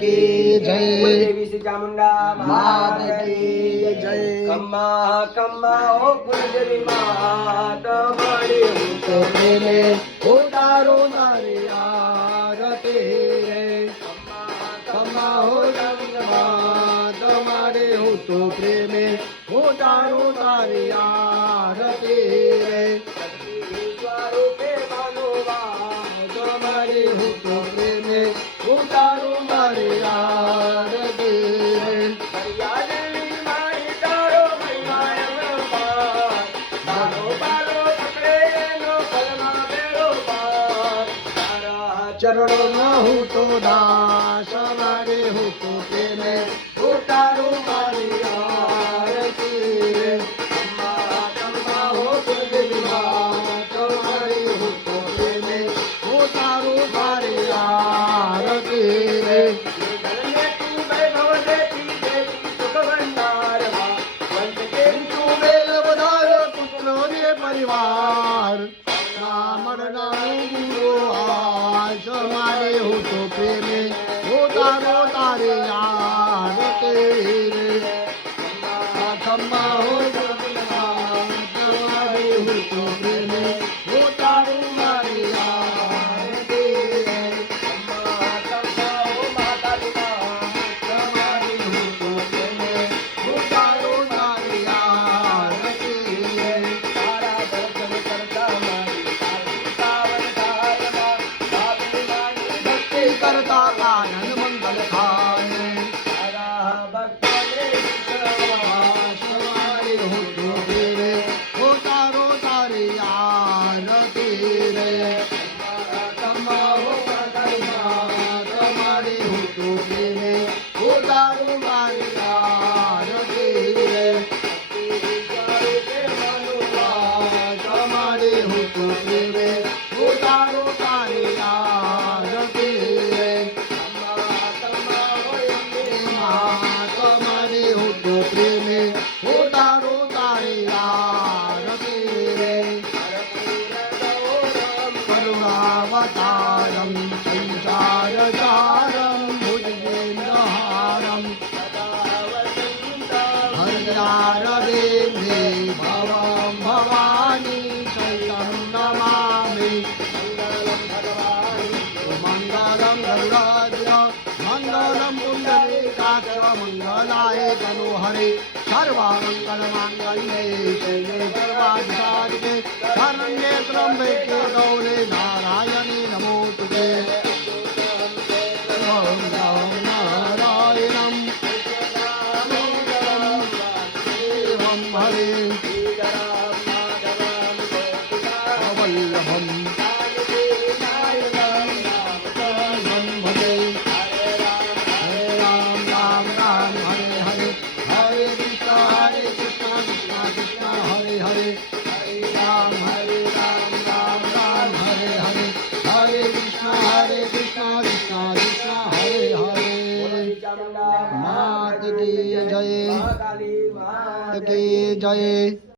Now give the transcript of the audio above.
की जय। कुलदेवी श्री चामुंडा मात की जय। कम्मा कम्मा ओ कुलदेवी मात बड़ी तो प्रेमे उतारो तारी आरती रे। कम्मा हो जगमा तुम्हारे हो तो प्रेमे उतारो तारी आरती रे। स्वरूपे मनोवा तुम्हारे हो तो प्रेमे उतारो तारी आरती रे। हरियाली माई तारो महिमाय पार बालो बालो पकड़े नो कलमा बेरो पार तारा चरणों में हूँ तो दास हमारे हूँ तो प्रेमे उतारो तारी आरती रे। कम्मा कम्मा हो कुलदेवी मात तुम्हारी हूँ तो प्रेमे उतारो तारी आरती रे। धन्य तू वैभव देती देती सुख भंडार मा वंश के तू बेल बधारो पुत्रों रे परिवार रामण नाम गुरु आस हमारे हो तो प्रेमे उतारो तारे आरती रे। खम्मा हो तुम्हारे हो तो प्रेमे उतारो तारे आरती रे। कम्मा ओ माता पिता तुम्हारे हो तो प्रेमे उतारो तारे आरती रे। तारा दर्शन करता मारी सावन धारमा बाबी माई भक्ति करता आनंद मंगल खाए तारा भक्तों आस हमारे हो तो प्रेमे उतारो तारे आरती रे। कम्मा हो तुम्हारे हो तो प्रेमे उतारो तारे आरती रे। तुम्हारे हो तो प्रेमे उतारो तारे आरती रे। तुम्हारे हो तो प्रेमे उतारो तारे आरती रे। करुणावतारं संसारसारं भुजगेन्द्रहारं हरिद्रारविन्दे भवं भवानी शरणं नमामि। मङ्गलं गरुडाध्वज मङ्गलं पुण्डरीकाक्ष मङ्गलाय तनोहरे सर्वमङ्गलमाङ्गल्ये शिवे सर्वाधिसाधिके शरण्ये त्र्यम्बके गौरे नारायणी नमोस्तुते। ॐ नमो नारायणं देवं हरे वल्लभं भजे। हरे राम राम राम हरे हरे हरे कृष्ण कृष्ण कृष्ण हरे हरे हरे राम राम राम हरे हरे हरे कृष्ण कृष्ण कृष्ण हरे हरे। मात की जय काली माता की जय।